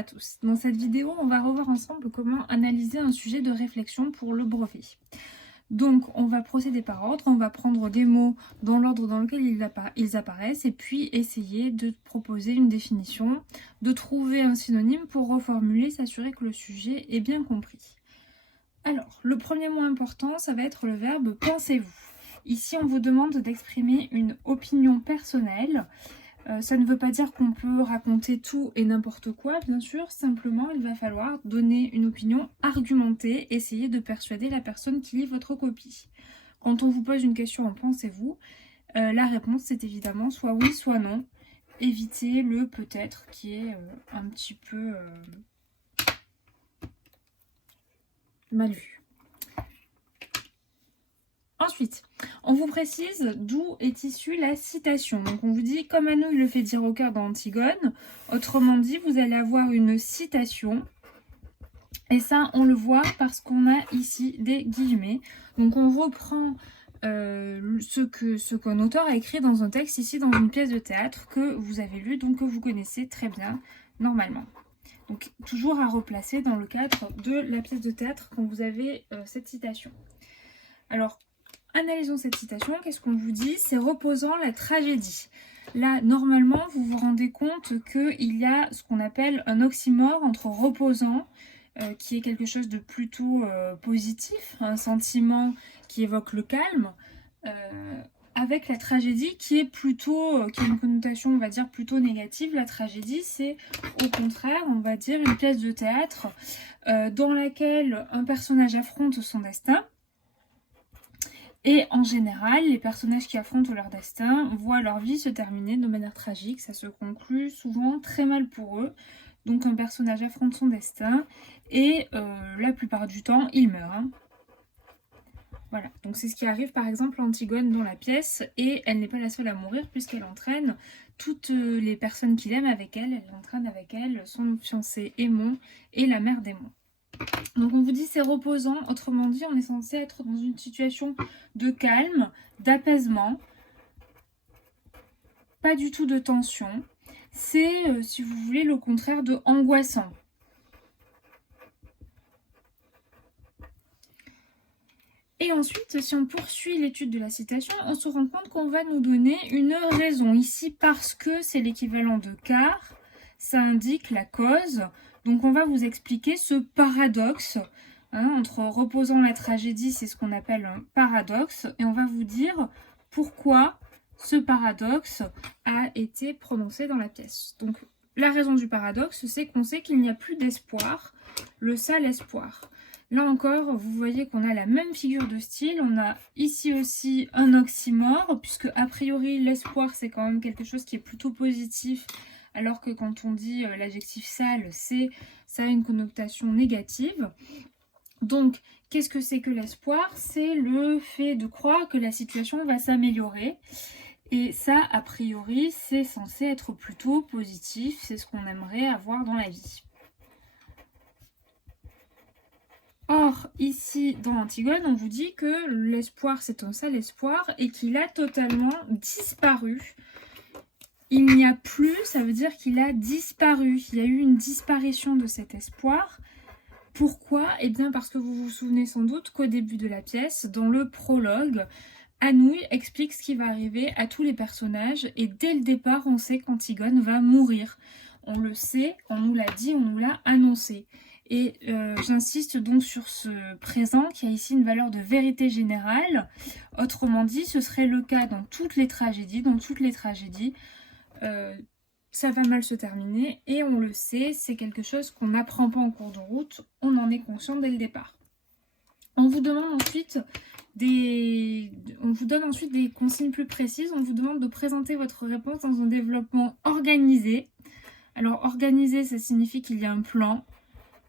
à tous. Dans cette vidéo, on va revoir ensemble comment analyser un sujet de réflexion pour le brevet. Donc, on va procéder par ordre, on va prendre des mots dans l'ordre dans lequel ils apparaissent et puis essayer de proposer une définition, de trouver un synonyme pour reformuler, s'assurer que le sujet est bien compris. Alors, le premier mot important, ça va être le verbe « pensez-vous ». Ici, on vous demande d'exprimer une opinion personnelle. Ça ne veut pas dire qu'on peut raconter tout et n'importe quoi, bien sûr. Simplement, il va falloir donner une opinion argumentée, essayer de persuader la personne qui lit votre copie. Quand on vous pose une question en pensez-vous, la réponse c'est évidemment soit oui, soit non. Évitez le peut-être qui est un petit peu mal vu. Ensuite, on vous précise d'où est issue la citation. Donc on vous dit, comme Anouilh le fait dire au cœur dans Antigone, autrement dit, vous allez avoir une citation. Et ça, on le voit parce qu'on a ici des guillemets. Donc on reprend ce qu'un auteur a écrit dans un texte, ici dans une pièce de théâtre que vous avez lu, donc que vous connaissez très bien normalement. Donc toujours à replacer dans le cadre de la pièce de théâtre quand vous avez cette citation. Alors, analysons cette citation. Qu'est-ce qu'on vous dit? C'est reposant la tragédie. Là, normalement, vous vous rendez compte qu'il y a ce qu'on appelle un oxymore entre reposant, qui est quelque chose de plutôt positif, un sentiment qui évoque le calme, avec la tragédie qui est plutôt, qui a une connotation, on va dire, plutôt négative. La tragédie, c'est au contraire, on va dire, une pièce de théâtre dans laquelle un personnage affronte son destin. Et en général, les personnages qui affrontent leur destin voient leur vie se terminer de manière tragique. Ça se conclut souvent très mal pour eux. Donc un personnage affronte son destin et la plupart du temps, il meurt. Voilà, donc c'est ce qui arrive par exemple à Antigone dans la pièce. Et elle n'est pas la seule à mourir puisqu'elle entraîne toutes les personnes qu'il aime avec elle. Elle entraîne avec elle son fiancé Aimon et la mère d'Aimon. Donc on vous dit c'est reposant, autrement dit on est censé être dans une situation de calme, d'apaisement, pas du tout de tension. C'est, si vous voulez, le contraire de angoissant. Et ensuite, si on poursuit l'étude de la citation, on se rend compte qu'on va nous donner une raison. Ici, parce que c'est l'équivalent de car, ça indique la cause. Donc on va vous expliquer ce paradoxe entre reposant la tragédie, c'est ce qu'on appelle un paradoxe. Et on va vous dire pourquoi ce paradoxe a été prononcé dans la pièce. Donc la raison du paradoxe, c'est qu'on sait qu'il n'y a plus d'espoir, le sale espoir. Là encore, vous voyez qu'on a la même figure de style. On a ici aussi un oxymore, puisque a priori l'espoir c'est quand même quelque chose qui est plutôt positif. Alors que quand on dit l'adjectif sale, ça a une connotation négative. Donc, qu'est-ce que c'est que l'espoir? C'est le fait de croire que la situation va s'améliorer. Et ça, a priori, c'est censé être plutôt positif. C'est ce qu'on aimerait avoir dans la vie. Or, ici, dans Antigone, on vous dit que l'espoir, c'est un sale espoir et qu'il a totalement disparu. Il n'y a plus, ça veut dire qu'il a disparu. Il y a eu une disparition de cet espoir. Pourquoi? Eh bien parce que vous vous souvenez sans doute qu'au début de la pièce, dans le prologue, Anouilh explique ce qui va arriver à tous les personnages. Et dès le départ, on sait qu'Antigone va mourir. On le sait, on nous l'a dit, on nous l'a annoncé. Et j'insiste donc sur ce présent qui a ici une valeur de vérité générale. Autrement dit, ce serait le cas dans toutes les tragédies. Dans toutes les tragédies, ça va mal se terminer et on le sait, c'est quelque chose qu'on n'apprend pas en cours de route, on en est conscient dès le départ. On vous demande ensuite des consignes plus précises, on vous demande de présenter votre réponse dans un développement organisé. Alors organisé, ça signifie qu'il y a un plan,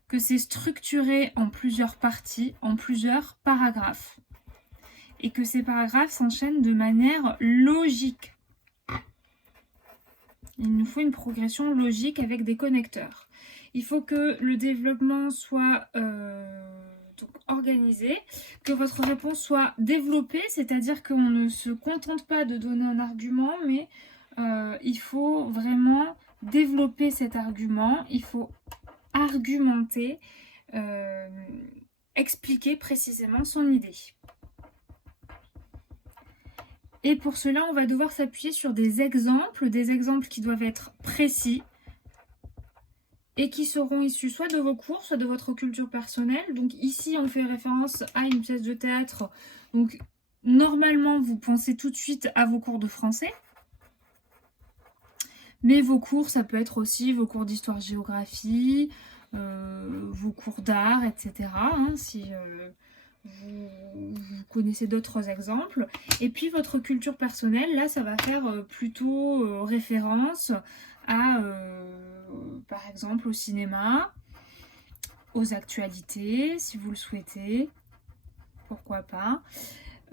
que c'est structuré en plusieurs parties, en plusieurs paragraphes, et que ces paragraphes s'enchaînent de manière logique. Il nous faut une progression logique avec des connecteurs. Il faut que le développement soit donc organisé, que votre réponse soit développée, c'est-à-dire qu'on ne se contente pas de donner un argument, mais il faut vraiment développer cet argument. Il faut argumenter, expliquer précisément son idée. Et pour cela, on va devoir s'appuyer sur des exemples qui doivent être précis et qui seront issus soit de vos cours, soit de votre culture personnelle. Donc ici, on fait référence à une pièce de théâtre. Donc normalement, vous pensez tout de suite à vos cours de français. Mais vos cours, ça peut être aussi vos cours d'histoire-géographie, vos cours d'art, etc. Si vous connaissez d'autres exemples. Et puis votre culture personnelle, là, ça va faire plutôt référence à, par exemple, au cinéma, aux actualités, si vous le souhaitez, pourquoi pas.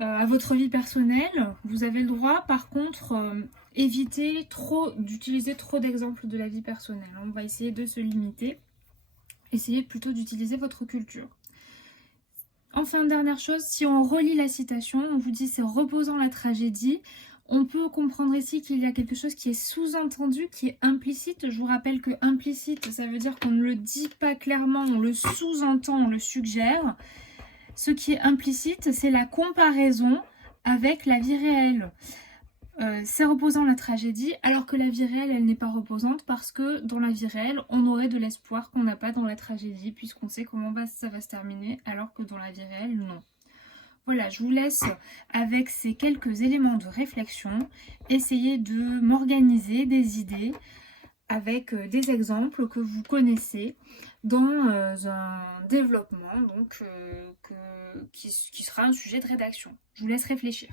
À votre vie personnelle, vous avez le droit, par contre, éviter d'utiliser trop d'exemples de la vie personnelle. On va essayer de se limiter. Essayez plutôt d'utiliser votre culture. Enfin, dernière chose, si on relit la citation, on vous dit c'est reposant la tragédie. On peut comprendre ici qu'il y a quelque chose qui est sous-entendu, qui est implicite. Je vous rappelle que implicite, ça veut dire qu'on ne le dit pas clairement, on le sous-entend, on le suggère. Ce qui est implicite, c'est la comparaison avec la vie réelle. C'est reposant la tragédie, alors que la vie réelle, elle n'est pas reposante, parce que dans la vie réelle, on aurait de l'espoir qu'on n'a pas dans la tragédie, puisqu'on sait comment ça va se terminer, alors que dans la vie réelle, non. Voilà, je vous laisse avec ces quelques éléments de réflexion. Essayez de m'organiser des idées avec des exemples que vous connaissez dans un développement donc, qui sera un sujet de rédaction. Je vous laisse réfléchir.